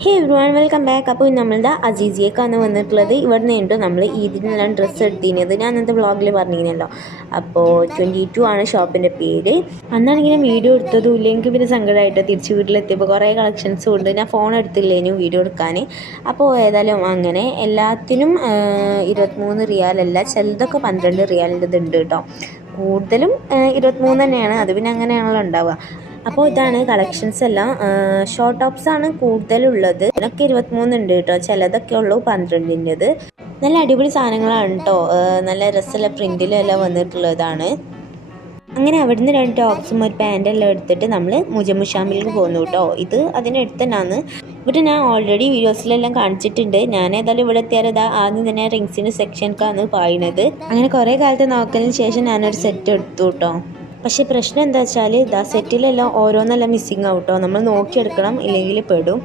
ഹേ everyone welcome back. അപ്പോൾ നമ്മളുടെ അസീസിയേക്കാണ് വന്നിട്ടുള്ളത്. ഇവിടെ നിന്നിട്ട് നമ്മൾ ഈദിനെല്ലാം ഡ്രസ്സ് എടുത്തിരുന്നത് ഞാൻ അന്നത്തെ വ്ളോഗിൽ പറഞ്ഞിരുന്നല്ലോ. അപ്പോൾ 22 ആണ് ഷോപ്പിൻ്റെ പേര്. അന്നാണെങ്കിൽ വീഡിയോ എടുത്തതും ഇല്ലെങ്കിൽ പിന്നെ സങ്കടമായിട്ട് തിരിച്ച് വീട്ടിലെത്തിയപ്പോൾ കുറേ കളക്ഷൻസും ഉണ്ട്. ഞാൻ ഫോൺ എടുത്തില്ലേനു വീഡിയോ എടുക്കാൻ. അപ്പോൾ ഏതായാലും അങ്ങനെ എല്ലാത്തിനും 23 റിയാലല്ല, ചിലതൊക്കെ 12 റിയാലിൻ്റെ ഉണ്ട് കേട്ടോ. കൂടുതലും 23 തന്നെയാണ്, അത് പിന്നെ അങ്ങനെയാണല്ലോ ഉണ്ടാവുക. അപ്പോൾ ഇതാണ് കളക്ഷൻസ് എല്ലാം. ഷോർട്ട് ടോപ്സാണ് കൂടുതലുള്ളത്. ഇതിനൊക്കെ 23 ഉണ്ട് കേട്ടോ, ചിലതൊക്കെ ഉള്ളൂ 12-ൻ്റെത്. നല്ല അടിപൊളി സാധനങ്ങളാണ് കേട്ടോ, നല്ല രസമുള്ള പ്രിൻറ്റിലും എല്ലാം വന്നിട്ടുള്ളതാണ്. അങ്ങനെ അവിടുന്ന് 2 ടോപ്സും ഒരു പാൻറ്റെല്ലാം എടുത്തിട്ട് നമ്മൾ മുജമുഷാമിലേക്ക് പോന്നു കേട്ടോ. ഇത് അതിനടുത്ത് തന്നെയാണ്. ഇവിടെ ഞാൻ ഓൾറെഡി വീഡിയോസിലെല്ലാം കാണിച്ചിട്ടുണ്ട്. ഞാൻ ഏതായാലും ഇവിടെ എത്തിയാൽ ആദ്യം തന്നെ റിങ്സിൻ്റെ സെക്ഷൻക്കാണ് പായുന്നത്. അങ്ങനെ കുറേ കാലത്ത് നോക്കലിന് ശേഷം ഞാനൊരു സെറ്റ് എടുത്തു കേട്ടോ. പക്ഷേ പ്രശ്നം എന്താ വെച്ചാൽ സെറ്റിലെല്ലാം ഓരോന്നെല്ലാം മിസ്സിങ് ആവും കേട്ടോ. നമ്മൾ നോക്കിയെടുക്കണം, ഇല്ലെങ്കിൽ പെടും.